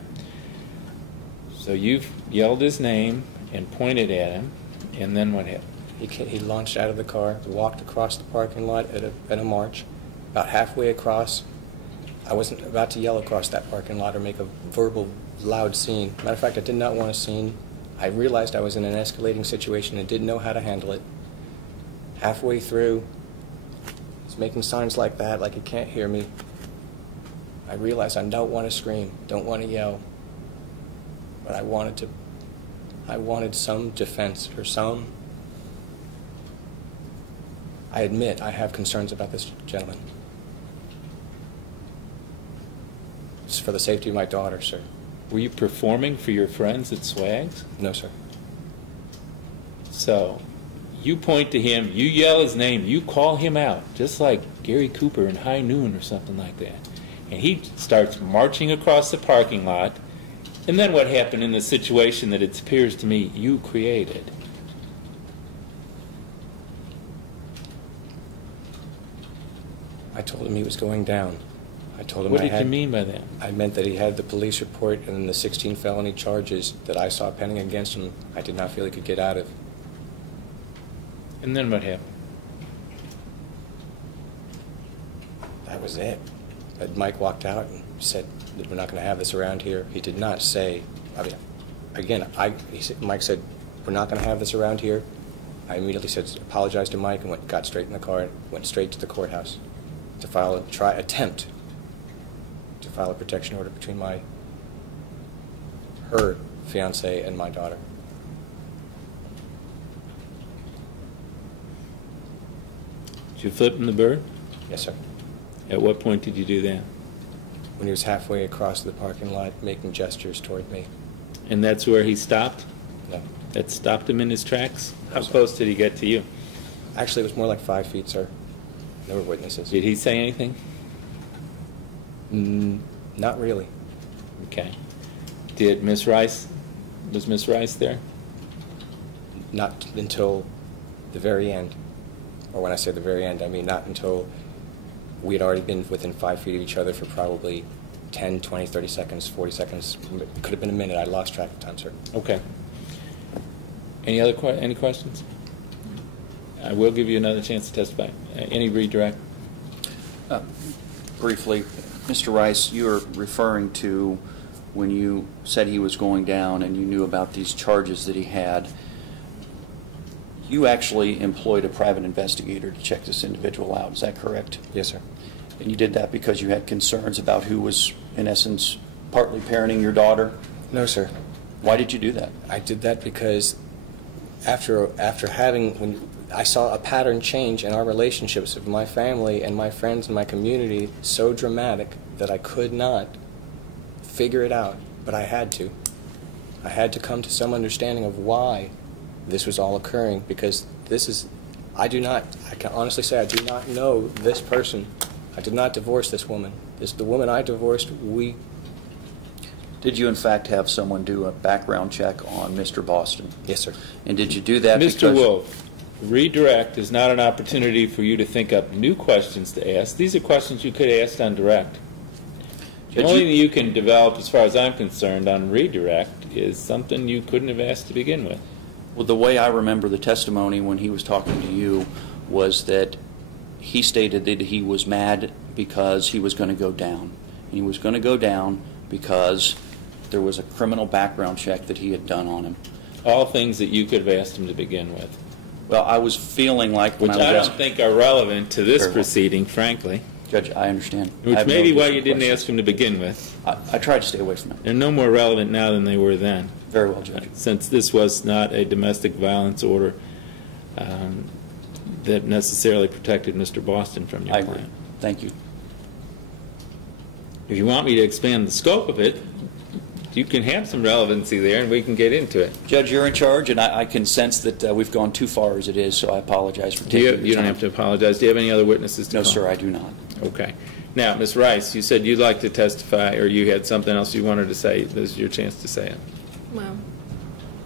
So you've yelled his name and pointed at him, and then what happened? He launched out of the car, walked across the parking lot at a march. About halfway across, I wasn't about to yell across that parking lot or make a verbal, loud scene. Matter of fact, I did not want a scene. I realized I was in an escalating situation and didn't know how to handle it. Halfway through, he's making signs like that, like he can't hear me. I realized I don't want to scream, don't want to yell, but I wanted some defense or some I admit I have concerns about this gentleman. It's for the safety of my daughter, sir. Were you performing for your friends at Swags? No, sir. So, you point to him, you yell his name, you call him out, just like Gary Cooper in High Noon or something like that. And he starts marching across the parking lot. And then what happened in the situation that it appears to me you created? I told him he was going down. I told him What did you mean by that? I meant that he had the police report and the 16 felony charges that I saw pending against him. I did not feel he could get out of. And then what happened? That was it. Mike walked out and said that we're not going to have this around here. He did not say, I mean, again, Mike said, we're not going to have this around here. I immediately said, apologized to Mike and got straight in the car and went straight to the courthouse to attempt to file a protection order between her fiance and my daughter. Did you flip him the bird? Yes, sir. At what point did you do that? When he was halfway across the parking lot making gestures toward me. And that's where he stopped? No. That stopped him in his tracks? How sir. close did he get to you? Actually, it was more like 5 feet, sir. There were witnesses. Did he say anything? Not really. Okay. Did Miss Rice, was Miss Rice there? Not until the very end. Or when I say the very end, I mean not until we had already been within 5 feet of each other for probably 10, 20, 30 seconds, 40 seconds. It could have been a minute. I lost track of time, sir. Okay. Any questions? I will give you another chance to testify. Any redirect? Briefly, Mr. Rice, you are referring to when you said he was going down and you knew about these charges that he had. You actually employed a private investigator to check this individual out. Is that correct? Yes, sir. And you did that because you had concerns about who was, in essence, partly parenting your daughter? No, sir. Why did you do that? I did that because when I saw a pattern change in our relationships with my family and my friends and my community so dramatic that I could not figure it out, but I had to. I had to come to some understanding of why this was all occurring, because I can honestly say I do not know this person. I did not divorce this woman. The woman I divorced, Did you, in fact, have someone do a background check on Mr. Boston? Yes, sir. And did you do that Mr. Wolf, redirect is not an opportunity for you to think up new questions to ask. These are questions you could have asked on direct. The only thing you can develop, as far as I'm concerned, on redirect is something you couldn't have asked to begin with. Well, the way I remember the testimony when he was talking to you was that he stated that he was mad because he was going to go down. And he was going to go down because there was a criminal background check that he had done on him. All things that you could have asked him to begin with. Well, I was feeling like when Which I don't think are relevant to this proceeding, frankly. Judge, I understand. Which may be why you didn't ask him to begin with. I tried to stay away from it. They're no more relevant now than they were then. Very well, Judge. Since this was not a domestic violence order that necessarily protected Mr. Boston from your I agree. client. Thank you. If you want me to expand the scope of it, you can have some relevancy there and we can get into it. Judge, you're in charge, and I can sense that we've gone too far as it is, so I apologize for taking the time. You don't have to apologize. Do you have any other witnesses to No, call? sir, I do not. Okay. Now, Ms. Rice, you said you'd like to testify, or you had something else you wanted to say. This is your chance to say it. Well,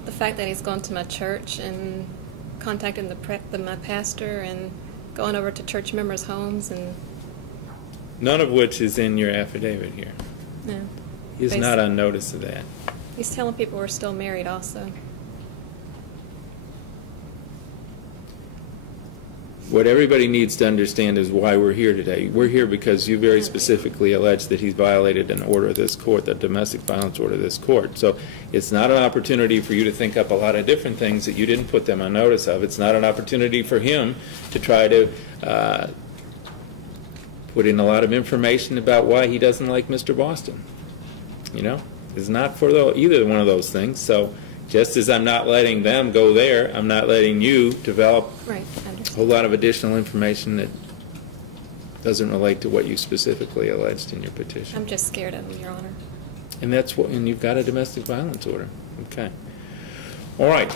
the fact that he's gone to my church and contacting my pastor and going over to church members' homes and... None of which is in your affidavit here. No. He's not on notice of that. He's telling people we're still married also. What everybody needs to understand is why we're here today. We're here because you very specifically allege that he's violated an order of this court, the domestic violence order of this court. So it's not an opportunity for you to think up a lot of different things that you didn't put them on notice of. It's not an opportunity for him to try to put in a lot of information about why he doesn't like Mr. Boston. You know, it's not for either one of those things. So just as I'm not letting them go there, I'm not letting you develop Right, I understand. a whole lot of additional information that doesn't relate to what you specifically alleged in your petition. I'm just scared of him, Your Honor. And that's what, and you've got a domestic violence order. Okay. All right.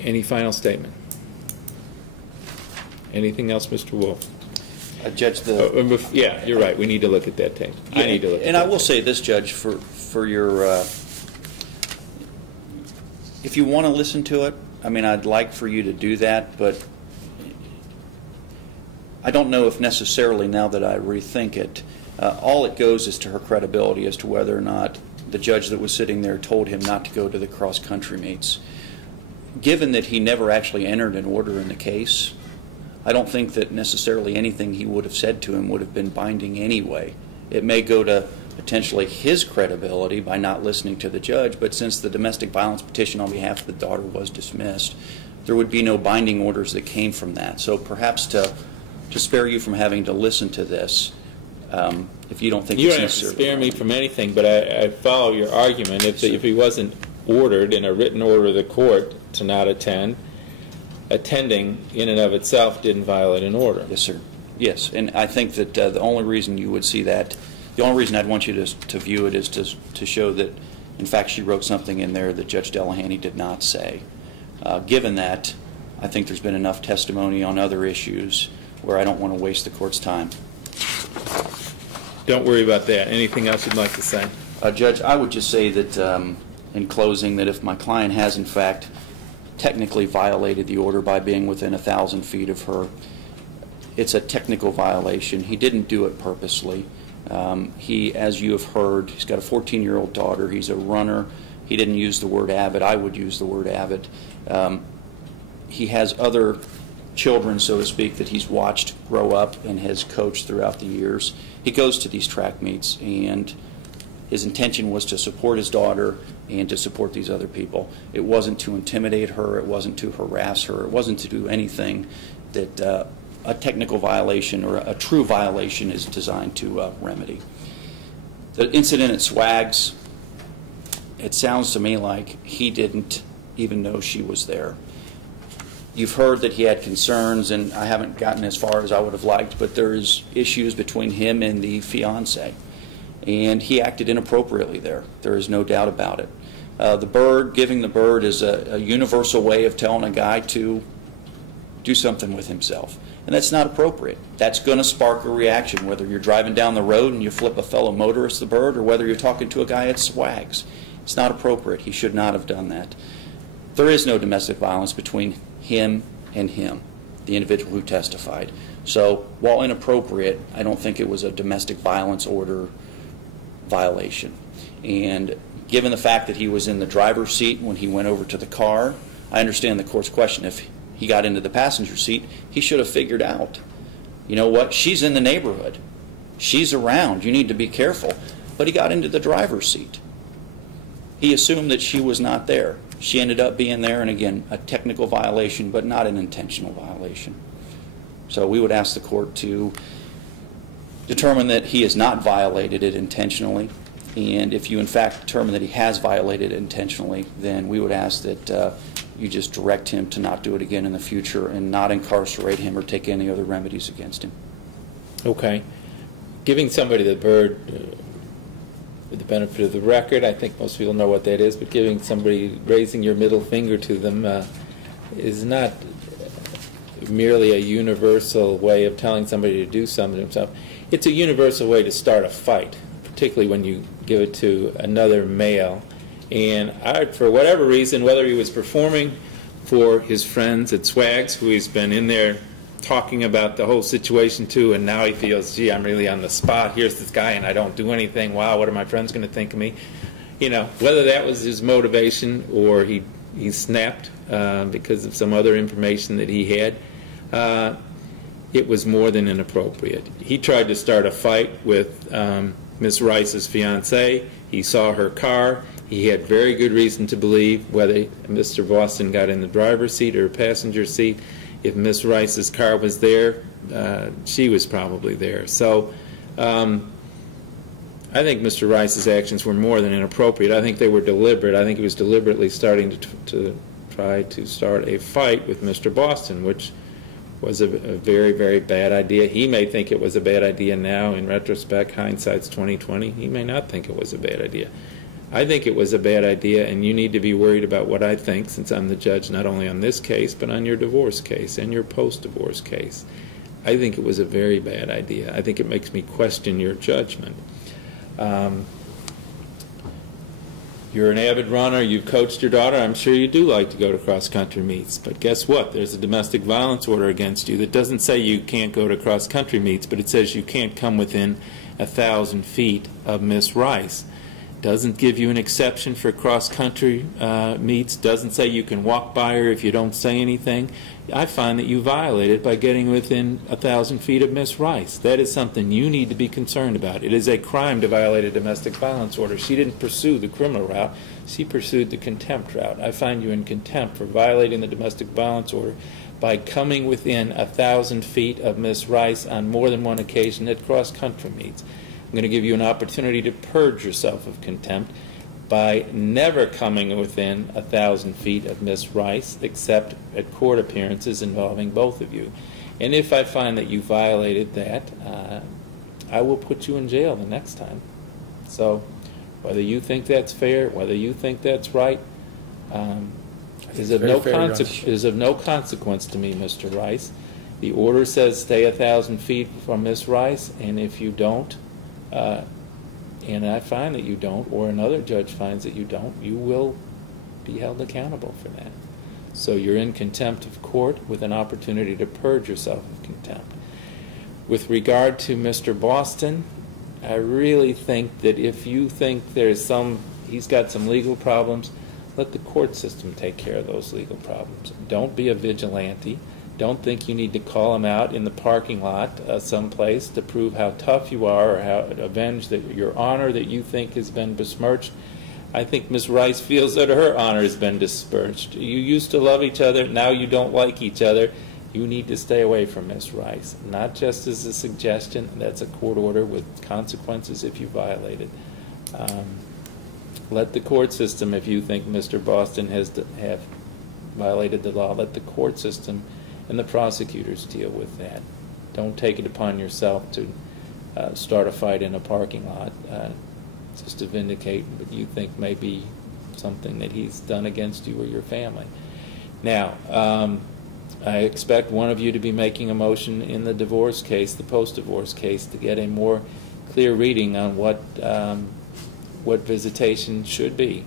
Any final statement? Anything else, Mr. Wolf? Judge, Yeah, you're right. We need to look at that tape. Yeah, I need to look at that. And I will say this, Judge, for your, if you want to listen to it, I mean, I'd like for you to do that, but I don't know if necessarily, now that I rethink it, all it goes is to her credibility as to whether or not the judge that was sitting there told him not to go to the cross-country meets. Given that he never actually entered an order in the case, I don't think that necessarily anything he would have said to him would have been binding anyway. It may go to potentially his credibility by not listening to the judge, but since the domestic violence petition on behalf of the daughter was dismissed, there would be no binding orders that came from that. So perhaps to spare you from having to listen to this, if you don't think you it's don't have to necessary. spare me from anything, but I follow your argument. If he wasn't ordered in a written order of the court to not attend, attending in and of itself didn't violate an order. Yes, sir. Yes, and I think that the only reason you would see that, the only reason I'd want you to view it is to show that, in fact, she wrote something in there that Judge Delahanty did not say. Given that, I think there's been enough testimony on other issues where I don't want to waste the court's time. Don't worry about that. Anything else you'd like to say? Judge, I would just say that, in closing, that if my client has, in fact, technically violated the order by being within 1,000 feet of her, it's a technical violation. He didn't do it purposely. He, as you have heard, he's got a 14-year-old daughter. He's a runner. He didn't use the word avid. I would use the word avid. He has other children, so to speak, that he's watched grow up and has coached throughout the years. He goes to these track meets, and his intention was to support his daughter and to support these other people. It wasn't to intimidate her. It wasn't to harass her. It wasn't to do anything that a technical violation or a true violation is designed to remedy. The incident at Swags, it sounds to me like he didn't even know she was there. You've heard that he had concerns, and I haven't gotten as far as I would have liked, but there is issues between him and the fiancé. And he acted inappropriately there. There is no doubt about it. The bird, giving the bird is a universal way of telling a guy to do something with himself. And that's not appropriate. That's going to spark a reaction, whether you're driving down the road and you flip a fellow motorist the bird, or whether you're talking to a guy at Swags. It's not appropriate. He should not have done that. There is no domestic violence between him and him, the individual who testified. So while inappropriate, I don't think it was a domestic violence order violation. And given the fact that he was in the driver's seat when he went over to the car, I understand the court's question. If he got into the passenger seat, he should have figured out, you know what, she's in the neighborhood. She's around. You need to be careful. But he got into the driver's seat. He assumed that she was not there. She ended up being there, and again, a technical violation, but not an intentional violation. So we would ask the court to determine that he has not violated it intentionally, and if you in fact determine that he has violated it intentionally, then we would ask that you just direct him to not do it again in the future and not incarcerate him or take any other remedies against him. Okay. Giving somebody the bird, with the benefit of the record, I think most people know what that is, but giving somebody, raising your middle finger to them is not merely a universal way of telling somebody to do something to himself. It's a universal way to start a fight, particularly when you give it to another male. And for whatever reason, whether he was performing for his friends at Swags, who he's been in there talking about the whole situation to, and now he feels, gee, I'm really on the spot. Here's this guy, and I don't do anything. Wow, what are my friends going to think of me? You know, whether that was his motivation or he snapped because of some other information that he had, it was more than inappropriate. He tried to start a fight with Miss Rice's fiancé. He saw her car. He had very good reason to believe, whether Mr. Boston got in the driver's seat or passenger seat, if Miss Rice's car was there, she was probably there. So I think Mr. Rice's actions were more than inappropriate. I think they were deliberate. I think he was deliberately starting to try to start a fight with Mr. Boston, which was a very, very bad idea. He may think it was a bad idea now. In retrospect, hindsight's 20/20. He may not think it was a bad idea. I think it was a bad idea, and you need to be worried about what I think, since I'm the judge not only on this case, but on your divorce case and your post-divorce case. I think it was a very bad idea. I think it makes me question your judgment. You're an avid runner. You've coached your daughter. I'm sure you do like to go to cross-country meets. But guess what? There's a domestic violence order against you that doesn't say you can't go to cross-country meets, but it says you can't come within 1,000 feet of Miss Rice. Doesn't give you an exception for cross-country meets. Doesn't say you can walk by her if you don't say anything. I find that you violated by getting within 1,000 feet of Miss Rice. That is something you need to be concerned about. It is a crime to violate a domestic violence order. She didn't pursue the criminal route. She pursued the contempt route. I find you in contempt for violating the domestic violence order by coming within 1,000 feet of Miss Rice on more than one occasion at cross-country meets. I'm going to give you an opportunity to purge yourself of contempt by never coming within 1,000 feet of Miss Rice except at court appearances involving both of you. And if I find that you violated that, I will put you in jail the next time. So whether you think that's fair, whether you think that's right, is of no consequence to me, Mr. Rice. The order says stay 1,000 feet from Miss Rice, and if you don't, and I find that you don't, or another judge finds that you don't, you will be held accountable for that. So you're in contempt of court with an opportunity to purge yourself of contempt. With regard to Mr. Boston, I really think that if you think he's got some legal problems, let the court system take care of those legal problems. Don't be a vigilante. Don't think you need to call him out in the parking lot someplace to prove how tough you are or how avenge your honor that you think has been besmirched. I think Ms. Rice feels that her honor has been besmirched. You used to love each other. Now you don't like each other. You need to stay away from Ms. Rice. Not just as a suggestion. That's a court order with consequences if you violate it. Let the court system, if you think Mr. Boston have violated the law, let the court system and the prosecutors deal with that. Don't take it upon yourself to start a fight in a parking lot just to vindicate what you think may be something that he's done against you or your family. Now, I expect one of you to be making a motion in the divorce case, the post-divorce case, to get a more clear reading on what visitation should be,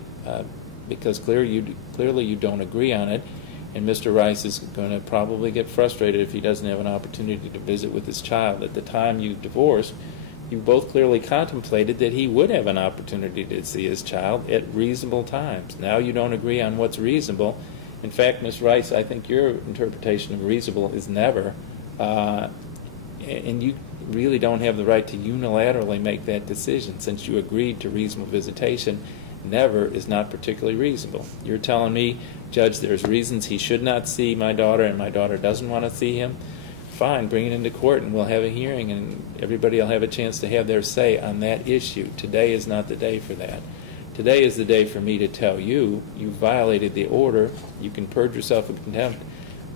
because clearly you don't agree on it. And Mr. Rice is going to probably get frustrated if he doesn't have an opportunity to visit with his child. At the time you divorced, you both clearly contemplated that he would have an opportunity to see his child at reasonable times. Now you don't agree on what's reasonable. In fact, Ms. Rice, I think your interpretation of reasonable is never, and you really don't have the right to unilaterally make that decision. Since you agreed to reasonable visitation, never is not particularly reasonable. You're telling me, Judge, there's reasons he should not see my daughter and my daughter doesn't want to see him. Fine, bring it into court and we'll have a hearing and everybody will have a chance to have their say on that issue. Today is not the day for that. Today is the day for me to tell you, you violated the order. You can purge yourself of contempt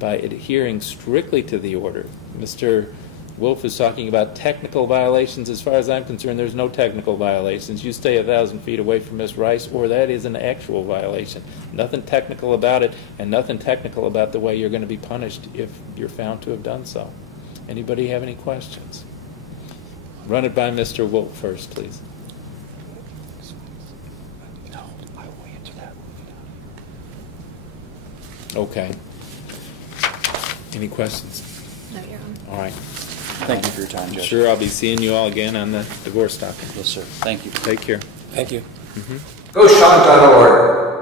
by adhering strictly to the order. Mr. Wolf is talking about technical violations. As far as I'm concerned, there's no technical violations. You stay 1,000 feet away from Miss Rice, or that is an actual violation. Nothing technical about it, and nothing technical about the way you're going to be punished if you're found to have done so. Anybody have any questions? Run it by Mr. Wolf first, please. No, I will answer that. Okay. Any questions? No, Your Honor. All right. Thank you for your time, Judge. Sure, I'll be seeing you all again on the divorce topic. Yes, sir. Thank you. Take care. Thank you. Go Sean.org.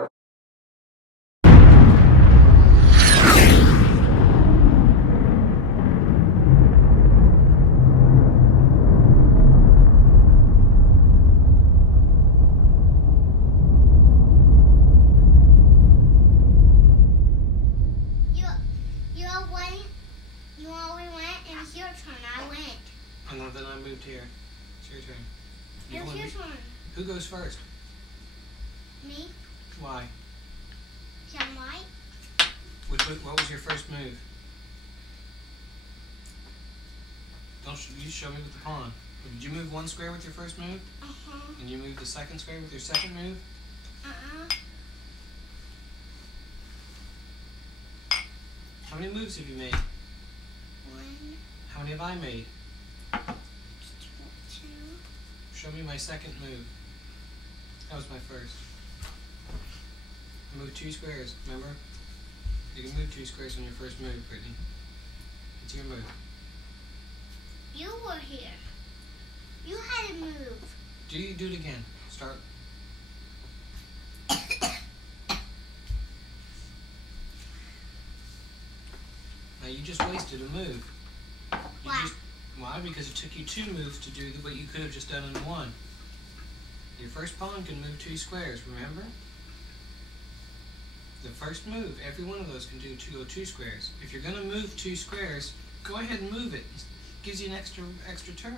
You always went, and it's your turn. I went. Oh, no, then I moved here. It's your turn. It's your turn. Who goes first? Me. Why? John White. What was your first move? You show me with the pawn. Did you move one square with your first move? Uh-huh. And you move the second square with your second move? Uh-uh. How many moves have you made? 1, How many have I made? 2. Show me my second move. That was my first. I moved 2 squares, remember? You can move 2 squares on your first move, Brittany. It's your move. You were here. You had to move. Do it again. Start. Now you just wasted a move. Why? Why? Because it took you 2 moves to do what you could have just done in 1. Your first pawn can move 2 squares, remember? The first move, every one of those can go 2 squares. If you're going to move 2 squares, go ahead and move it. It gives you an extra turn.